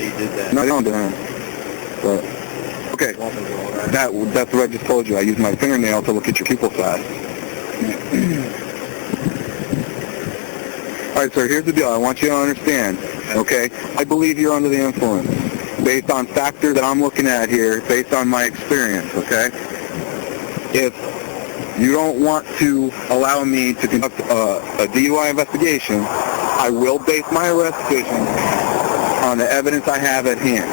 thought you did that. No, I don't do that. But, okay, that's what I just told you. I use my fingernail to look at your pupil size. All right, sir, here's the deal. I want you to understand, okay? I believe you're under the influence based on factors that I'm looking at here, based on my experience, okay? If you don't want to allow me to conduct a DUI investigation, I will base my arrest decision on the evidence I have at hand,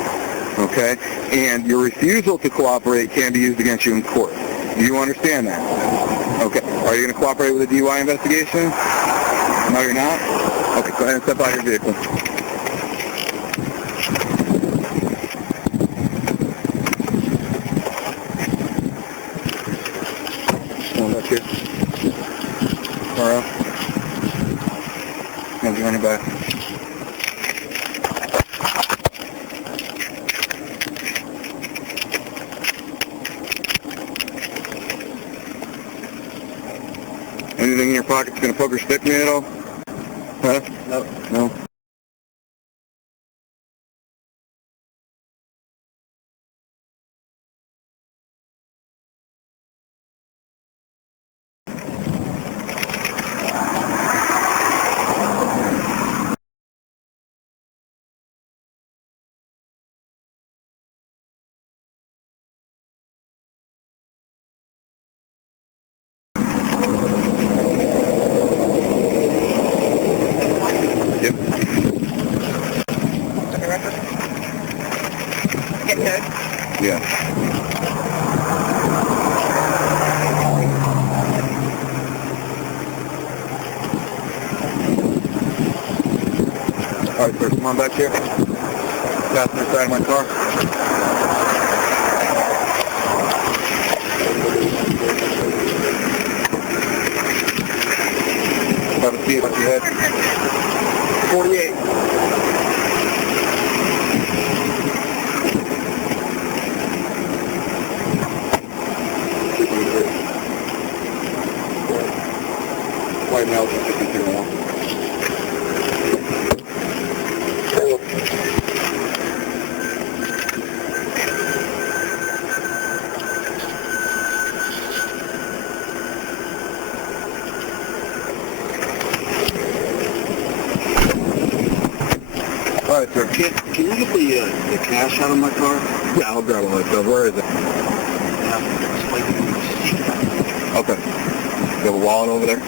okay? And your refusal to cooperate can be used against you in court. Do you understand that? Okay. Are you going to cooperate with a DUI investigation? No, you're not? Okay, go ahead and step out of your vehicle. One back here. Tomorrow. Hands behind your back. Anything in your pocket's going to poke or stick me at all? Huh? No. No? Yep. Get good. Yeah. All right, sir, come on back here. Passenger side of my car. Have a seat with your head. 48. White male, 52-1. All right, sir. Can you get the cash out of my car? Yeah, I'll grab all that stuff. Where is it? Okay. You have a wallet over there?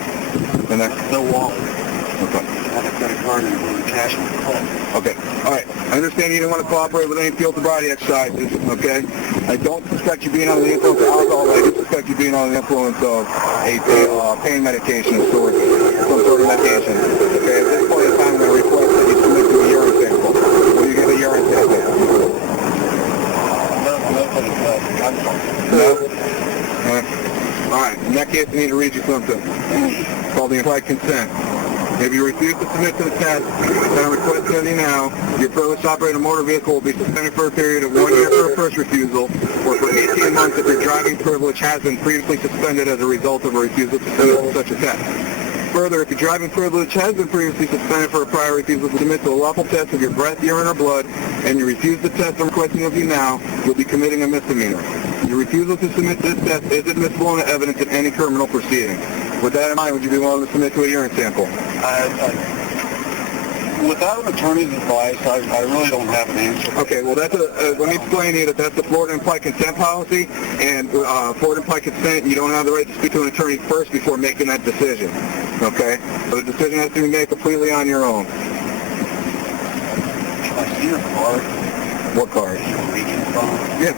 In there? No wallet. Okay. I have a credit card and cash in the car. Okay. All right. I understand you didn't want to cooperate with any field sobriety exercises, okay? I don't suspect you being under the influence of alcohol, but I do suspect you being under the influence of a pain medication of sorts, some sort of medication. Okay, at this point in time, I'm going to request that you submit to a urine sample. Will you get a urine sample? No? All right. In that case, I need to read you something. It's called the implied consent. If you refuse to submit to the test, then I'm requesting of you now, your privilege to operate a motor vehicle will be suspended for a period of 1 year for a first refusal, or for 18 months if your driving privilege has been previously suspended as a result of a refusal to submit to such a test. Further, if your driving privilege has been previously suspended for a prior refusal to submit to a lawful test of your breath, urine, or blood, and you refuse the test I'm requesting of you now, you'll be committing a misdemeanor. Your refusal to submit to this test is admissible in evidence in any criminal proceeding. With that in mind, would you be willing to submit to a urine sample? Without an attorney's advice, I really don't have an answer. Okay, well, that's let me explain to you that that's the Florida implied consent policy, and Florida implied consent, you don't have the right to speak to an attorney first before making that decision, okay? So the decision has to be made completely on your own. Can I see your card? What card? Yeah.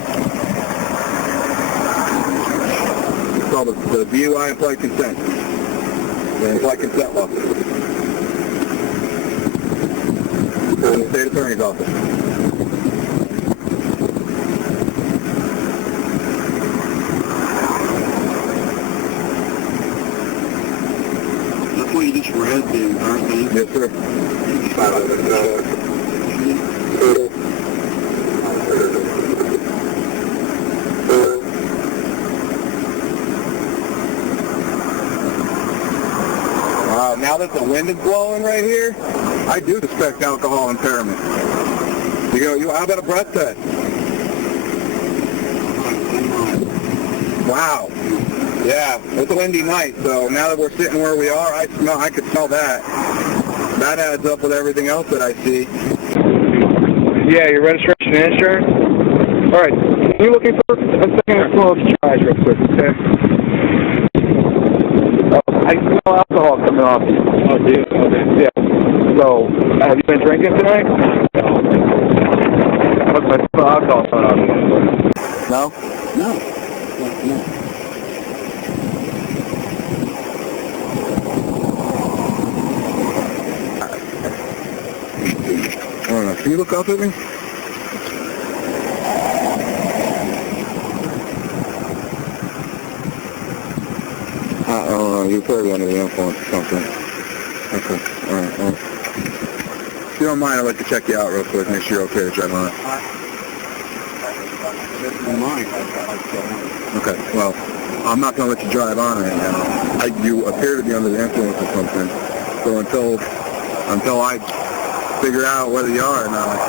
It's called the DUI implied consent. The implied consent law. In the state attorney's office. That's what you just read, the entire thing? Yes, sir. Now that the wind is blowing right here, I do suspect alcohol impairment. How about a breath test? Wow. Yeah, it's a windy night, so now that we're sitting where we are, I could smell that. That adds up with everything else that I see. Yeah, your registration and insurance. All right, can you looking for a second or to try real quick, okay? I smell alcohol coming off. Oh, dude. Okay. Yeah. So, have you been drinking tonight? No. I smell alcohol coming off. No? No. No. I don't know. Can you look up at me? I don't know. You're probably under the influence or something. Okay. All right. If you don't mind, I'd like to check you out real quick, make sure you're okay to drive on it. Okay. Well, I'm not going to let you drive on right now. You appear to be under the influence of something. So until I figure out whether you are or not,